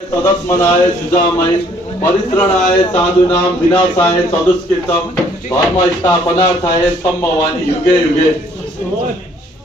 तदस्मनाय सुजामय परित्रणाय साधूनां विनाशाय सदुष्कृतम धर्म स्थापनार्थाय सम्भवानि युगे युगे।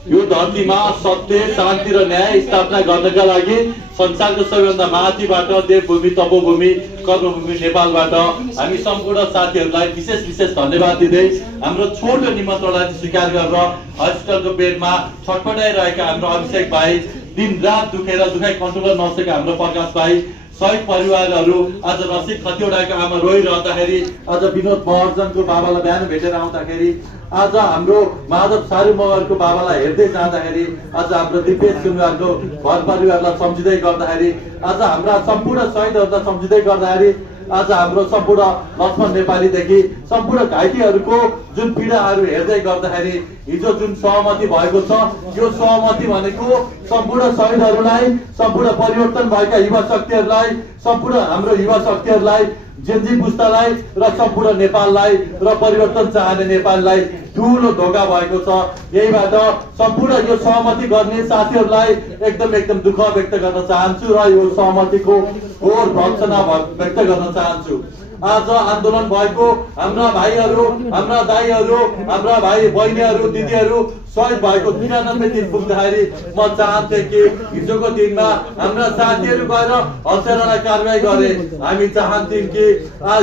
यो धरतीमा सत्य शान्ति र न्याय स्थापना गर्नका लागि संसारको सबैभन्दा माथिबाट देवभूमि तपोभूमि कर्मभूमि नेपालबाट हामी सम्पूर्ण साथीहरूलाई विशेष धन्यवाद दिँदै हाम्रो छोटो निमन्त्रणलाई स्वीकार गरेर हस्पिटलको बेडमा छटपटाइरहेका हाम्रो अभिषेक भाइ, दिन रात दुखाइ कन्ट्रोल नसकेका हाम्रो प्रकाश भाइ, शहीद परिवारहरू, आज रसिक खतिवडाको आमा रोइरहँदाखेरि, आज विनोद महर्जनको बाबालाई बिहान भेटेर आउँदाखेरि, आज हाम्रो माधव सारू मगरको बाबालाई हेर्दै जाँदाखेरि, आज हाम्रो दिपेश सुनवारको घर परिवारलाई सम्झिँदै गर्दाखेरि, आज हाम्रा सम्पूर्ण शहीदहरूलाई सम्झिँदै गर्दाखेरि, आज हाम्रो सम्पूर्ण लक्ष्मण नेपालीदेखि सम्पूर्ण घाइतेहरूको जुन पीडाहरू हेर्दै गर्दाखेरि हिजो जुन सहमति भएको छ, यो सहमति भनेको सम्पूर्ण शहीदहरूलाई, सम्पूर्ण परिवर्तन भएका युवा शक्तिहरूलाई, सम्पूर्ण हाम्रो युवा शक्तिहरूलाई, जेन्जी पुस्तालाई र सम्पूर्ण नेपाललाई र परिवर्तन चाहने नेपाललाई ठुलो धोका भएको छ। यहीबाट सम्पूर्ण यो सहमति गर्ने साथीहरूलाई एकदम दुःख व्यक्त गर्न चाहन्छु र यो सहमतिको घोर भर्त्सना व्यक्त गर्न चाहन्छु। आज आन्दोलन भएको हाम्रा भाइहरू, हाम्रा दाइहरू, हाम्रा भाइ बहिनीहरू, दिदीहरू शहीद भएको 93 दिन पुग्दाखेरि म चाहन्थे कि हिजोको दिनमा हाम्रा साथीहरू गएर हत्यारालाई कारवाही गरे। हामी चाहन्थ्यौं कि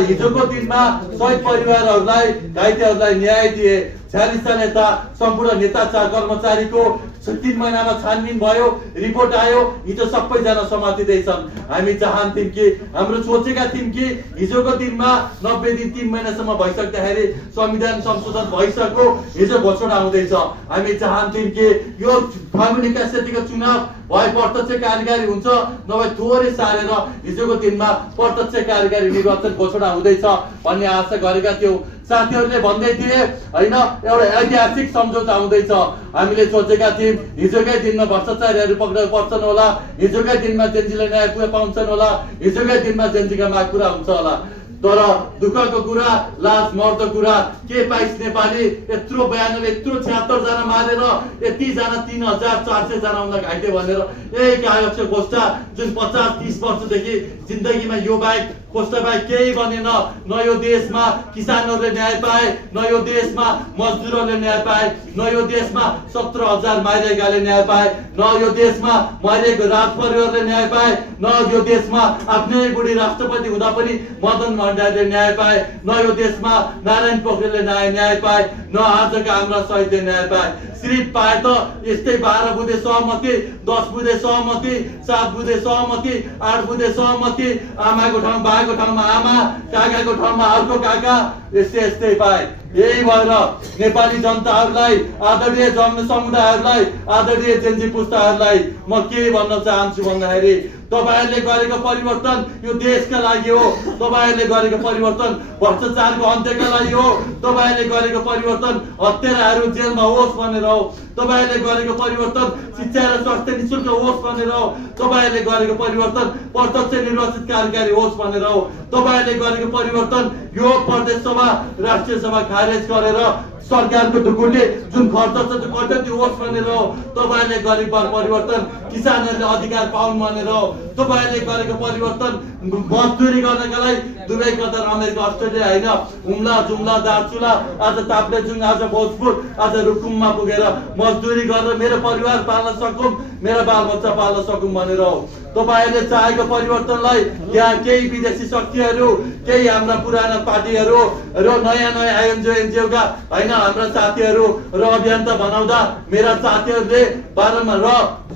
हिजोको दिनमा शहीद परिवारहरूलाई, घाइतेहरूलाई न्याय दिए। 46 जना नेता, सम्पूर्ण नेता कर्मचारीको 3 महिनामा छानबिन भयो, रिपोर्ट आयो, हिजो सबैजना समातिँदैछन्। हामी चाहन्थ्यौं कि हाम्रो सोचेका थियौं कि हिजोको दिनमा 90 दिन 3 महिनासम्म भइसक्दाखेरि संविधान संशोधन भइसक्यो, हिजो घोषणा आउँदैछ। हामी चाहन्थ्यौं कि यो फागुन 21 गतेको चुनाव भए प्रत्यक्ष कार्यकारी हुन्छ, नभए थोरै सारेर हिजोको दिनमा प्रत्यक्ष कार्यकारी निर्वाचन घोषणा हुँदैछ भन्ने आशा गरेका थियौं। साथीहरूले भन्दै थिए हैन, एउटा ऐतिहासिक सम्झौता आउँदैछ। हामीले सोचेका थियौं हिजोकै दिनमा भ्रष्टाचारीहरू पक्राउ पर्छन् होला, हिजोकै दिनमा जेन्जीले न्याय पाउँछन् होला, हिजोकै दिनमा जेन्जीका माग पुरा हुन्छ होला। तर दुःखको कुरा, लास मर्दो कुरा के पाइस नेपाली यत्रो 92 यत्रो 76 जना मारेर, यति जना 3400 जना उनलाई घाइते भनेर यही कागजको खोस्टा जुन 50-30 वर्षदेखि जिन्दगीमा यो बाहेक खोस्टा बाहेक केही बनेन। न यो देशमा किसानहरूले न्याय पाए, न यो देशमा मजदुरहरूले न्याय पाए, न यो देशमा 17,000 मारिएकाले न्याय पाए, न यो देशमा मारिएको राज परिवारले न्याय पाए, न यो देशमा आफ्नै बुढी राष्ट्रपति हुँदा पनि मदन भण्डारीले न्याय पाए, न यो देशमा नारायण पोखरेलले न्याय पाए, न आजका हाम्रा शहीदले न्याय पाए। सिर्फ पाए त यस्तै 12 बुँदे सहमति, 10 बुँदे सहमति, 7 बुँदे सहमति, 8 बुँदे सहमति, आमाको ठाउँमा बाको ठाउँमा आमा, काकाको ठाउँमा अर्को काका, यस्तै पाए। यही भएर नेपाली जनताहरूलाई, आदरणीय जनसमुदायहरूलाई, आदरणीय जेन्जी पुस्ताहरूलाई म के भन्न चाहन्छु भन्दाखेरि, तपाईहरुले गरेको परिवर्तन यो देशका लागि हो। तपाईहरुले गरेको परिवर्तन भ्रष्टाचारको अन्त्यका लागि हो। तपाईहरुले गरेको परिवर्तन हत्याराहरू जेलमा होस् भनेर हो। तपाईहरुले गरेको परिवर्तन शिक्षा र स्वास्थ्य निशुल्क होस् भनेर हो। तपाईहरुले गरेको परिवर्तन प्रत्यक्ष निर्वाचित कार्यकारी होस् भनेर हो। तपाईहरुले गरेको परिवर्तन यो प्रदेश सभा, राष्ट्रिय सभा खारेज गरेर सरकारको ढुकुलले जुन खर्च छ त्यो कटौती होस् भनेर हो। तपाईहरुले गरेको परिवर्तन किसानहरूले अधिकार पाउन् भनेर हो। तपाईहरुले गरेको परिवर्तन मजदुरी गर्नका लागि दुबई, कतार, अमेरिका, अस्ट्रेलिया हैन, हुम्ला, जुम्ला, दार्चुला, आज ताप्लेजुङ, आज भोजपुर, आज रुकुममा पुगेर मजदुरी गरेर मेरो परिवार पाल्न सकौं, मेरा बालबच्चा पाल्न सकौं भनेर हो। तपाईहरुले चाहेको परिवर्तनलाई यहाँ केही विदेशी शक्तिहरू, केही हाम्रा पुराना पार्टीहरू र नयाँ एनजिओका हैन हाम्रा साथीहरू र अभियन्ता बनाउँदा मेरा साथीहरूले बारम्बार र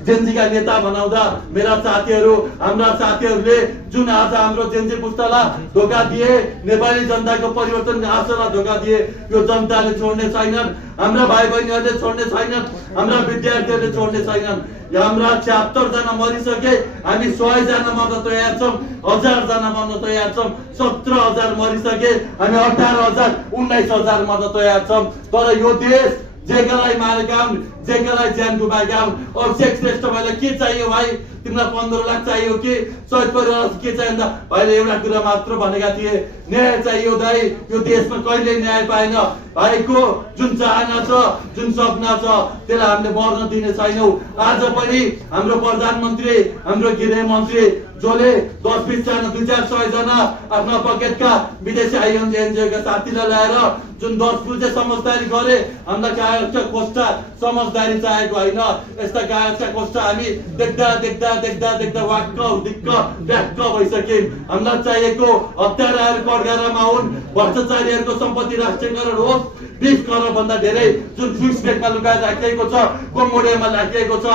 जेन्जीका नेता बनाउँदा मेरा साथीहरू, हाम्रा साथीहरूले जुन आज हाम्रो जेन्जी पुस्तालाई धोका दिए, नेपाली जनताको परिवर्तनको आशालाई धोका दिए, यो जनताले छोड्ने छैनन्। हाम्रा भाइ बहिनीहरूले छोड्ने छैनन्, हाम्रा विद्यार्थीहरूले छोड्ने छैनन्। हाम्रा 76 जना मरिसके, हामी 100 जना मर्न तयार छौं, 1000 जना मर्न तयार छौं। 17,000 मरिसके, हामी 18,000 19,000 मर्न तयार छौं। तर यो देश जेकालाई मारेका हुन्, जेकालाई ज्यान गुमाएका हुन्। अभिषेक श्रेष्ठ भाइलाई के चाहियो भाइ? तिमीलाई 15 लाख चाहियो कि शहीद परिवार के चाहियो त? भाइले एउटा कुरा मात्र भनेका थिए, न्याय चाहियो दाइ। यो देशमा कहिले न्याय पाएन। भाइको जुन चाहना छ, जुन सपना छ, त्यसलाई हामीले मर्न दिने छैनौँ। आज पनि हाम्रो प्रधानमन्त्री, हाम्रो गृहमन्त्री जसले 10-20 जना 200-100 जना आफ्ना पकेटका विदेशी एनजिओका साथीलाई ल्याएर जुन 10 बुझे समझदारी गरे, हामीलाई कागजका कोष्ठा समझदारी चाहेको होइन। यस्ता कागजका कोष्ठा हामी देख्दा देख्दा देख्दा देख्दा वाक्क दिक्क व्याक्क भइसक्यौँ। हामीलाई चाहिएको हत्याराहरू कठघरामा हुन्, भ्रष्टाचारीहरूको सम्पत्ति राष्ट्रियकरण होस्। 20 करोड भन्दा धेरै जुन स्विस ब्याङ्कमा लुकाएर राखिएको छ, कम्बोडियामा राखिएको छ,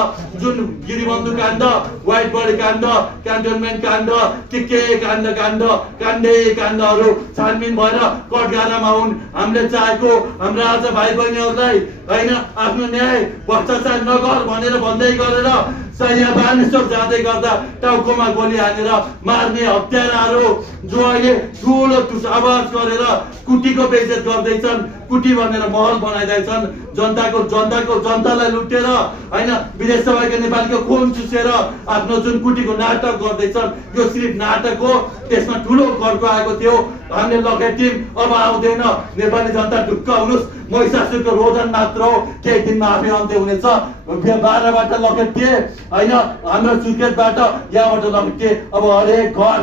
जुन गिरिबन्धु काण्ड, व्हाइट बडी काण्ड, क्यान्टोनमेन्ट काण्ड, के काण्डे काण्डहरू छानबिन भएर कठघरामा हुन्। हामीले चाहेको हाम्रा आज भाइ बहिनीहरूलाई होइन आफ्नो न्याय भ्रष्टाचार नगर भनेर भन्दै गरेर यहाँ बानेश्वर जाँदै गर्दा टाउकोमा गोली हानेर मार्ने हत्याराहरू जो अहिले ठुलो आवाज गरेर कुटीको बेइज्जत गर्दैछन्, कुटी भनेर महल बनाइदिएछन्, जनतालाई लुटेर होइन विदेश सभाको नेपालीको खून चुसेर आफ्नो जुन कुटीको नाटक गर्दैछन्। यो सिर्फ नाटक हो, त्यसमा ठुलो खर्च आएको थियो। हामीले लगाइदियौँ, अब आउँदैन। नेपाली जनता ढुक्क हुनुहोस्, महिषासुरको रोदन मात्र हो, केही दिनमा आफै अन्त्य हुनेछ। 12बाट लखेटिए होइन, हाम्रो सुर्खेतबाट यहाँबाट लखेटिए, अब हरेक घर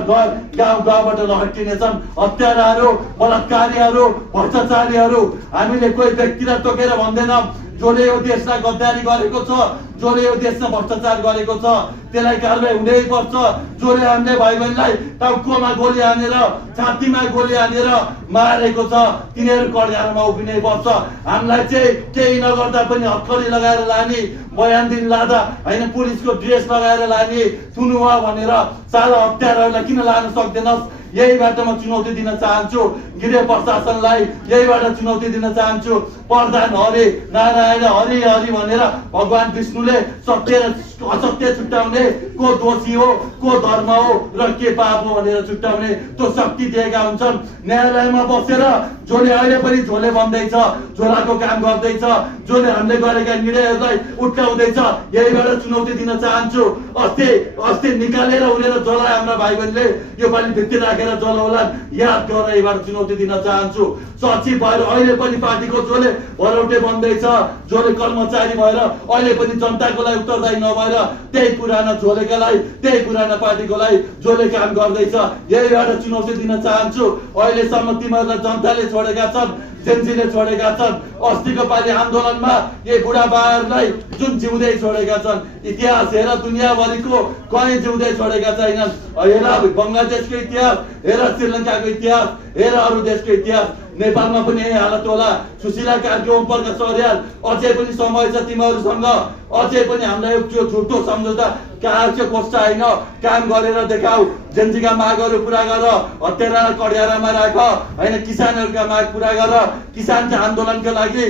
गाउँबाट लखेटिनेछन् हत्याराहरू, बलात्कारीहरू, भ्रष्टाचारीहरू। हामीले कोही व्यक्तिलाई तोकेर भन्दैनौँ। जसले यो देशलाई गद्दारी गरेको छ, जसले यो देशमा भ्रष्टाचार गरेको छ, त्यसलाई कारबाही हुनै पर्छ। जसले हामीले भाइ बहिनीलाई टाउकोमा गोली हानेर, छातीमा गोली हानेर मारेको छ, तिनीहरू कठघरामा उभिनै पर्छ। हामीलाई चाहिँ केही नगर्दा पनि हत्कडी लगाएर लाने, बयान दिन लाँदा होइन पुलिसको ड्रेस लगाएर लाने, थुनुवा भनेर साला हत्याराहरूलाई किन लान सक्दैनस्? यहीबाट म चुनौती दिन चाहन्छु गृह प्रशासनलाई, यहीबाट चुनौती दिन चाहन्छु प्रधान हरि नारायण हरि हरि भनेर भगवान विष्णुले सत्य र असत्य छुट्याउने, को दोषी हो, को धर्म हो र के पाप हो भनेर छुट्याउने त्यो शक्ति दिएका हुन्छन्। न्यायालयमा बसेर जसले अहिले पनि झोले बन्दैछ, झोलाको काम गर्दैछ, जसले हामीले गरेका निर्णयहरूलाई उठाउँदैछ, यहीबाट चुनौती दिन चाहन्छु। अस्ति निकालेर उडेर जलाए हाम्रा भाइ बहिनीले, यो पालि भित्ति राखेर जलाउला, याद गरेर यहीबाट चुनौती दिन चाहन्छु। सचिव भएर अहिले पनि पार्टीको जसले भरौटे बन्दैछ, जसले कर्मचारी भएर अहिले पनि जनताको लागि उत्तरदायी नभएर त्यही पुराना झोलेकालाई, त्यही पुराना पार्टीकोलाई जसले काम गर्दैछ, यहीबाट चुनौती दिन चाहन्छु। अहिलेसम्म तिमीहरूलाई जनताले छोडेका छन्, जेन्जीले छोडेका छन्। अस्तिको पालि आन्दोलनमा यही बुढाबाहरूलाई जुन जिउँदै छोडेका छन्, इतिहास हेर दुनियाँभरिको कहीँ जिउँदै छोडेका छैनन्। हेर बङ्गलादेशको इतिहास, हेर श्रीलङ्काको इतिहास, हेर अरू देशको इतिहास। नेपालमा पनि यही हालत होला। सुशीला कार्की, ओम प्रकाश अर्याल, अझै पनि समय छ तिमीहरूसँग। अझै पनि हामीलाई यो झुटो सम्झौता कागजको कोष्ठा होइन, काम गरेर देखाऊ। जेन्जीका मागहरू पुरा गर, हत्यारा कठघरामा राख होइन, किसानहरूका माग पुरा गर। किसान आन्दोलनका लागि